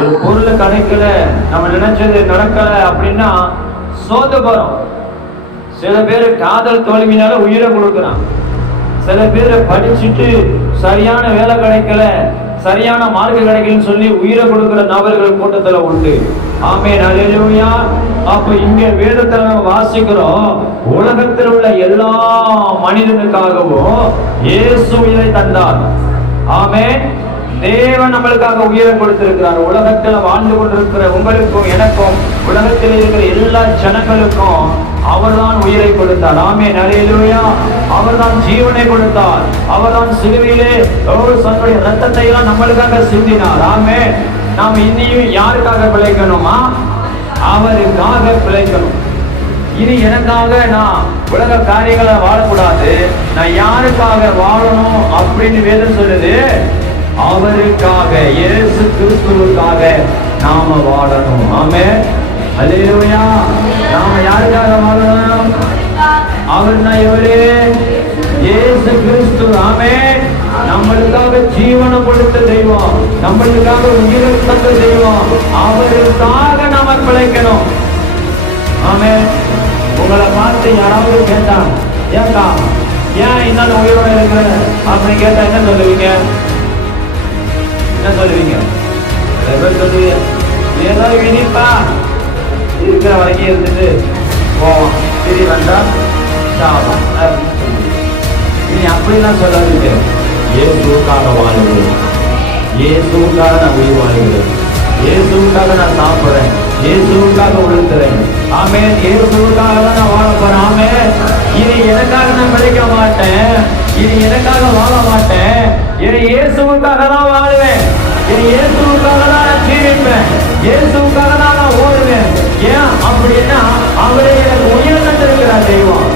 ஒரு பொருள் கிடைக்கல நம்ம நினைச்சது நடக்கல அப்படின்னா சோத போறோம். சில பேர் காதல் தோல்வினால உயிரை கொடுக்குறான் சில பேர் படிச்சுட்டு சரியான வேலை கிடைக்கல சரியான மார்க் கிடைக்கலன்னு சொல்லி உயிரை கொடுக்கிற நபர்கள் கூட்டத்துல உண்டு. ஆமே நல்லூயா அப்ப இங்க வேதத்துல நம்ம வாசிக்கிறோம் உலகத்தில் உள்ள எல்லா மனிதனுக்காகவும் இயேசு உயிரை தந்தார். ஆமே தேவன் நம்மளுக்காக உயிரை கொடுத்திருக்கிறார். உலகத்தில் வாழ்ந்து கொண்டிருக்கிற உங்களுக்கும் எனக்கும் உலகத்தில் இருக்கிற எல்லா ஜனங்களுக்கும் அவர்தான் உயிரை கொடுத்தார். ஆமே நலையிலுயா அவர்தான் ஜீவனை கொடுத்தார். அவர்தான் சிலுவையிலே ஒரு தன்னுடைய ரத்தத்தை எல்லாம் நம்மளுக்காக சிந்தினார். ஆமே நாம் இன்னையும் யாருக்காக பிழைக்கணுமா? அவருக்காக பிழைக்கணும். இனி எனக்காக நான் உலக காரியங்களை வாழக்கூடாது. நான் யாருக்காக வாழணும் அப்படின்னு வேதம் சொல்லுது. அவருக்காக இயேசு கிறிஸ்துவுக்காக நாம வாழணும். ஆமே அல்லேலூயா நாம யாருக்காக வாழணும்? அவர்னா இவரு? இயேசு கிறிஸ்து. ஆமே நம்மளுக்காக ஜீவனம் கொடுத்த தெய்வம். நம்மளுக்காக உயிரை தந்த தெய்வம். அவருக்காக நாம பிழைக்கணும். ஆமே உங்களை பார்த்து யாராவது கேட்டான் ஏன்டா ஏன் இன்னும் உயிரோட இருக்கிற? அப்படின்னு கேட்டா என்ன சொல்லுவீங்க? என்ன சொல்லுவீங்க? சில பேர் சொல்லுவீங்க? ஏதோ விதிப்பா இருக்கிற வரைக்கும் இருந்துட்டு போவோம். திரி வந்தா சாவம் நீ அப்படிலாம் சொல்லாதீங்க. இயேசுவுக்காக வாழுகிறேன் இயேசுவுக்காக நான் உயிர் வாழ்கிறேன் இயேசுவுக்காக நான் சாப்பிட்றேன். இயேசுவுக்காக உழுத்துறேன் ஆமே இயேசுவுக்காக தான் நான் வாழ போறேன். ஆமே இனி எனக்காக நான் பிழைக்க மாட்டேன். இனி எனக்காக வாழ மாட்டேன். என் இயேசுவுக்காக தான் வாழ்வேன். என் இயேசுவுக்காக தான் நான் ஜீவிப்பேன். இயேசுவுக்காக தான் நான் ஓடுவேன். ஏன்? அப்படின்னா அவரே எனக்கு உயிர் தெய்வம்.